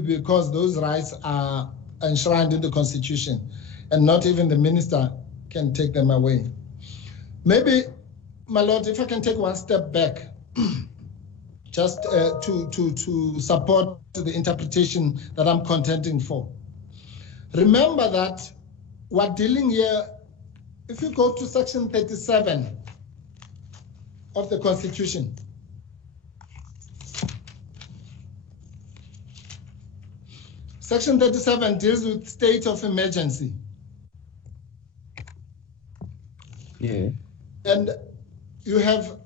because those rights are enshrined in the Constitution, and not even the minister can take them away. Maybe, my Lord, if I can take one step back, just to support the interpretation that I'm contending for. Remember that we're dealing here, if you go to section 37 of the Constitution, section 37 deals with state of emergency. Yeah. And you have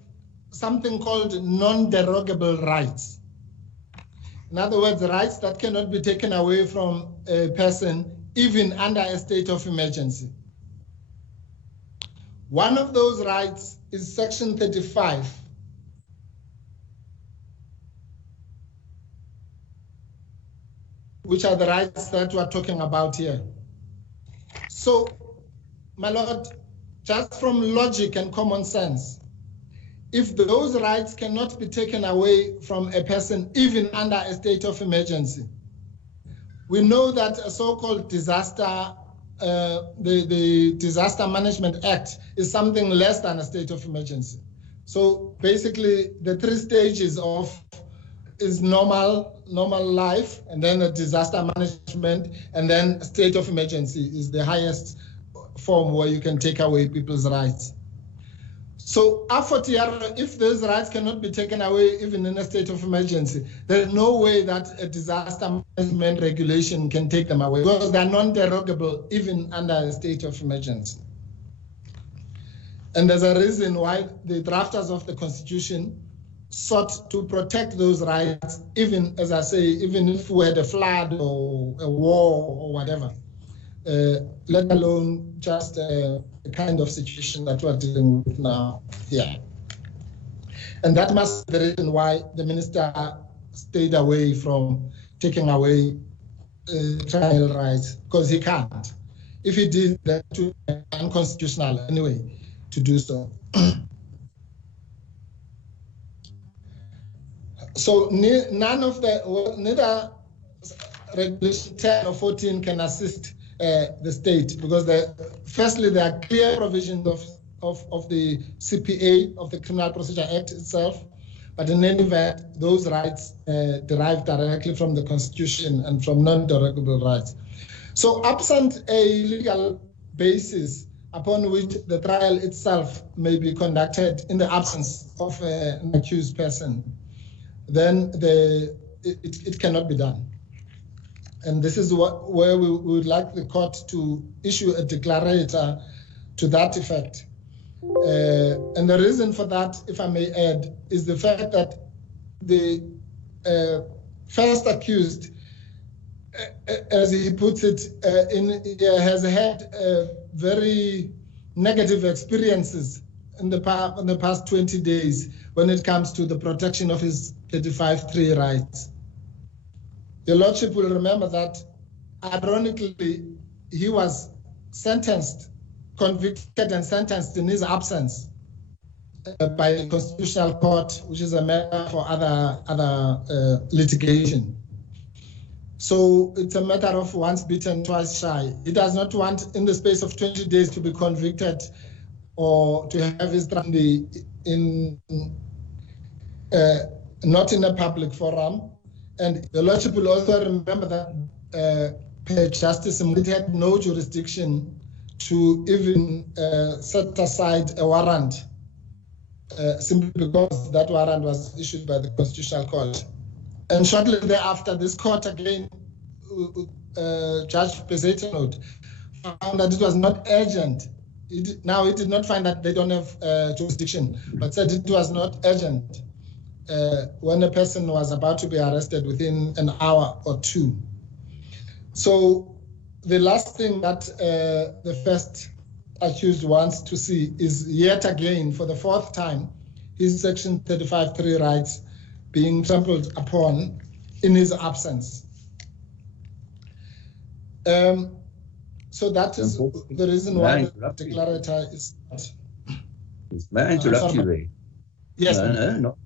something called non-derogable rights. In other words, rights that cannot be taken away from a person even under a state of emergency. One of those rights is section 35. Which are the rights that we're talking about here. So, my Lord, just from logic and common sense, if those rights cannot be taken away from a person even under a state of emergency, we know that a so-called disaster, the Disaster Management Act is something less than a state of emergency. So basically the three stages is normal life, and then a disaster management, and then state of emergency is the highest form where you can take away people's rights. So if those rights cannot be taken away even in a state of emergency, there's no way that a disaster management regulation can take them away, because they're non-derogable even under a state of emergency. And there's a reason why the drafters of the Constitution sought to protect those rights, even, as I say, even if we had a flood or a war or whatever, let alone just a kind of situation that we're dealing with now. Yeah. And that must be the reason why the minister stayed away from taking away trial rights, because he can't. If he did, that would be unconstitutional anyway to do so. So neither Regulation 10 or 14 can assist the state, because firstly, there are clear provisions of the CPA, of the Criminal Procedure Act itself, but in any event, those rights derive directly from the Constitution and from non-derogable rights. So absent a legal basis upon which the trial itself may be conducted in the absence of an accused person, then it cannot be done. And this is where we would like the court to issue a declarator to that effect. And the reason for that, if I may add, is the fact that the first accused, as he puts it, has had very negative experiences in the past 20 days when it comes to the protection of his 35(3) rights. Your Lordship will remember that, ironically, he was convicted and sentenced in his absence by the Constitutional Court, which is a matter for other litigation. So it's a matter of once bitten, twice shy. He does not want, in the space of 20 days, to be convicted or to have his trial not in a public forum. And the Lordship will also remember that Justice had no jurisdiction to even set aside a warrant, simply because that warrant was issued by the Constitutional Court. And shortly thereafter, this court again, Judge Pesetanot, found that it was not urgent. Now, it did not find that they don't have jurisdiction, but said it was not urgent when a person was about to be arrested within an hour or two. So the last thing that the first accused wants to see is yet again, for the fourth time, his Section 35(3) rights being trampled upon in his absence. So that is the reason why the declarator is... May I interrupt you there? Yes. No.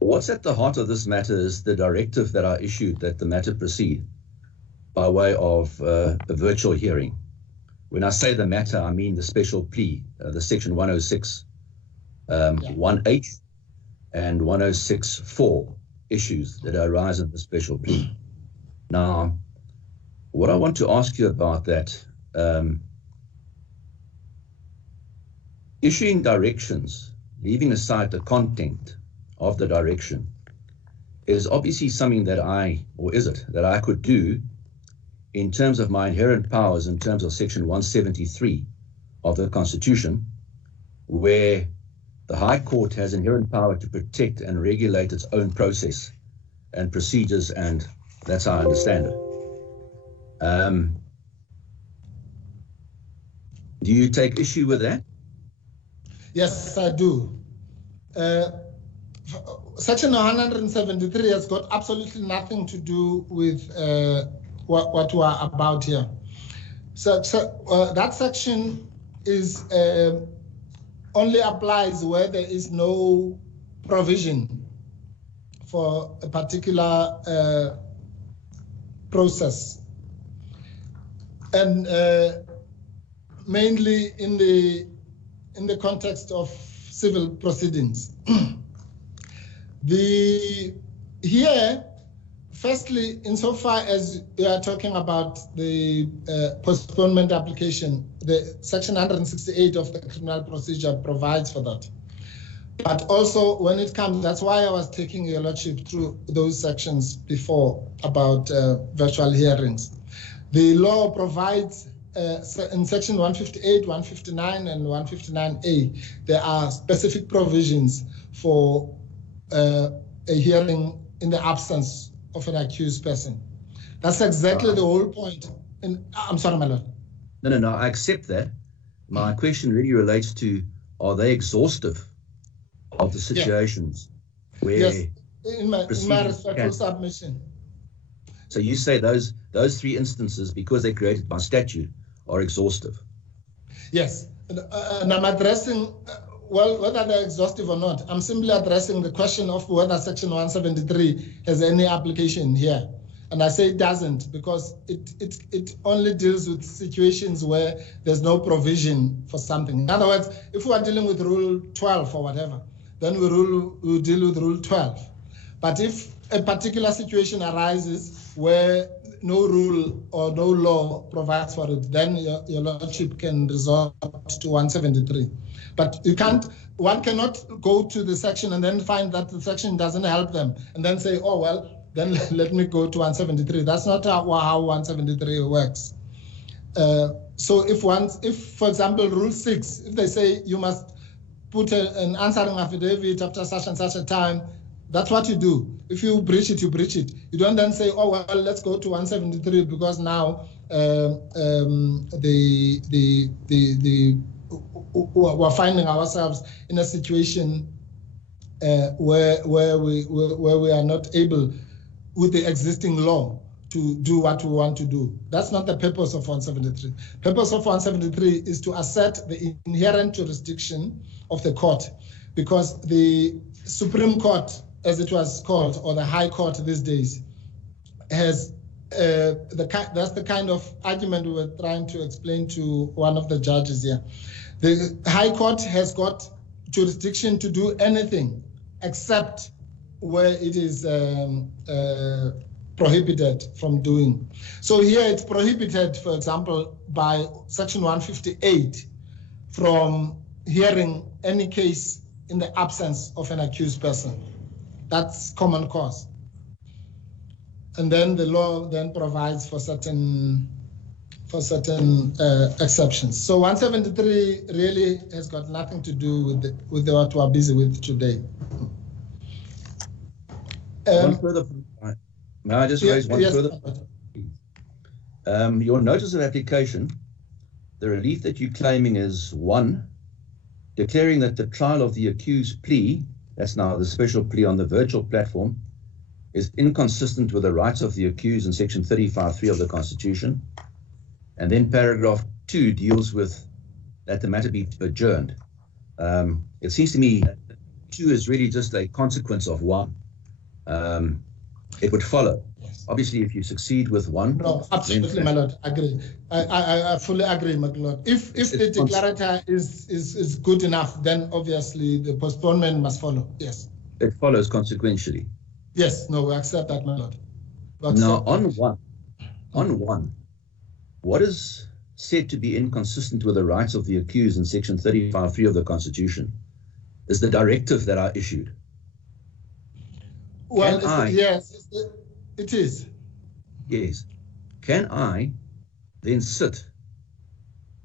What's at the heart of this matter is the directive that I issued that the matter proceed by way of a virtual hearing. When I say the matter, I mean the special plea, the section 106, 1H and 106.4 issues that arise in the special plea. Now, what I want to ask you about that, issuing directions, leaving aside the content of the direction, is obviously something that I could do in terms of my inherent powers, in terms of section 173 of the Constitution, where the High Court has inherent power to protect and regulate its own process and procedures, and that's how I understand it. Do you take issue with that? Yes, I do. Section 173 has got absolutely nothing to do with what we are about here. So that section is only applies where there is no provision for a particular process, and mainly in the context of civil proceedings. Here, firstly, insofar as we are talking about the postponement application, the section 168 of the criminal procedure provides for that. But also when it comes, that's why I was taking your lordship through those sections before about virtual hearings. The law provides in section 158, 159, and 159A, there are specific provisions for a hearing in the absence of an accused person. That's exactly the whole point. I'm sorry, my lord. No, I accept that. My question really relates to, are they exhaustive of the situations where... Yes, in my respectful submission. So you say those three instances, because they're created by statute, are exhaustive? Yes, and I'm addressing, well, whether they're exhaustive or not, I'm simply addressing the question of whether section 173 has any application here. And I say it doesn't, because it only deals with situations where there's no provision for something. In other words, if we are dealing with Rule 12 or whatever, then we deal with Rule 12. But if a particular situation arises where no rule or no law provides for it, then your lordship can resort to 173. But one cannot go to the section and then find that the section doesn't help them and then say, oh, well, then let me go to 173. That's not how 173 works. So if, for example, Rule 6, if they say you must put an answering affidavit after such and such a time, that's what you do. If you breach it, you breach it. You don't then say, oh, well, let's go to 173 because now we're finding ourselves in a situation where we are not able, with the existing law, to do what we want to do. That's not the purpose of 173. Purpose of 173 is to assert the inherent jurisdiction of the court, because the Supreme Court, as it was called, or the High Court these days, has that's the kind of argument we were trying to explain to one of the judges here. The High Court has got jurisdiction to do anything except where it is prohibited from doing. So here it's prohibited, for example, by section 158 from hearing any case in the absence of an accused person. That's common cause. And then the law then provides for certain exceptions. So 173 really has got nothing to do with what we're busy with today. One further point. May I just raise one further? Your notice of application, the relief that you're claiming is 1, declaring that the trial of the accused plea, that's now the special plea on the virtual platform, is inconsistent with the rights of the accused in section 35.3 of the Constitution. And then paragraph 2 deals with that the matter be adjourned. It seems to me 2 is really just a consequence of 1. It would follow. Yes. Obviously, if you succeed with 1. No, absolutely, my lord. Agree. I fully agree, my lord. If the declarator is good enough, then obviously the postponement must follow. Yes. It follows consequentially. Yes. No, we accept that, my lord. Now, on one, what is said to be inconsistent with the rights of the accused in Section 35(3) of the Constitution is the directive that I issued. Well, yes, it is. Yes. Can I then sit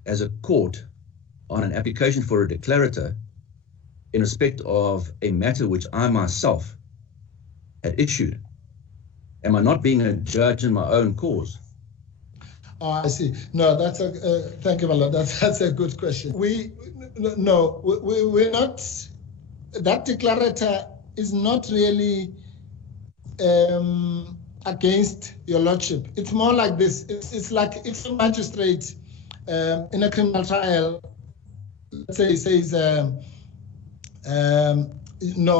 as a court on an application for a declarator in respect of a matter which I myself had issued? Am I not being a judge in my own cause? Oh, I see. No, that's thank you, Vala. That's a good question. We're not, that declarator is not really against your lordship. It's more like this. It's like if a magistrate in a criminal trial, let's say, says, no,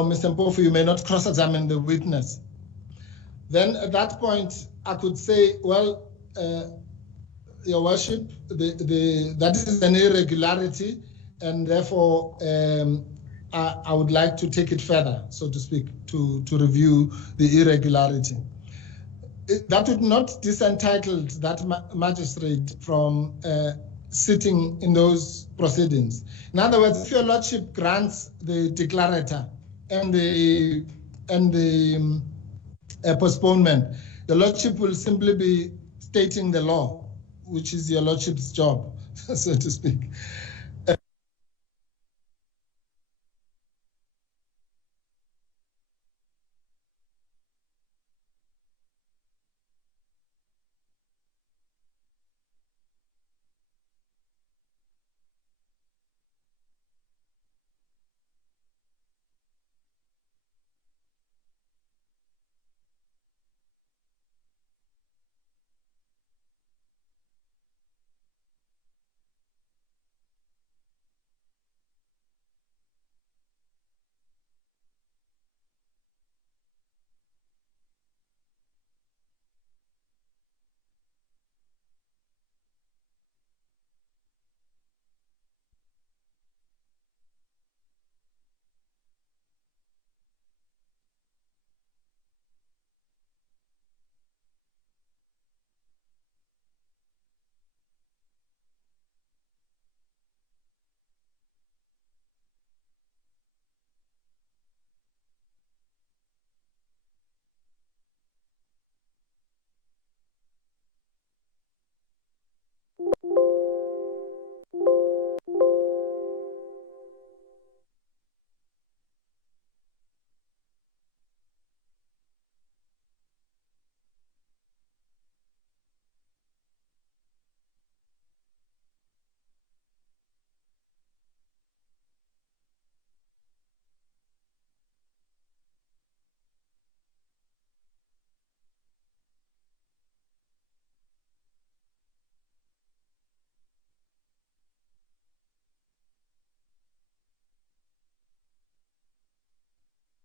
Mr. Mpofu, you may not cross-examine the witness. Then at that point, I could say, well, your worship, that is an irregularity, and therefore I would like to take it further, so to speak, to review the irregularity. That would not disentitle that magistrate from sitting in those proceedings. In other words, if your lordship grants the declarator and the postponement, the lordship will simply be stating the law, which is your lordship's job, so to speak.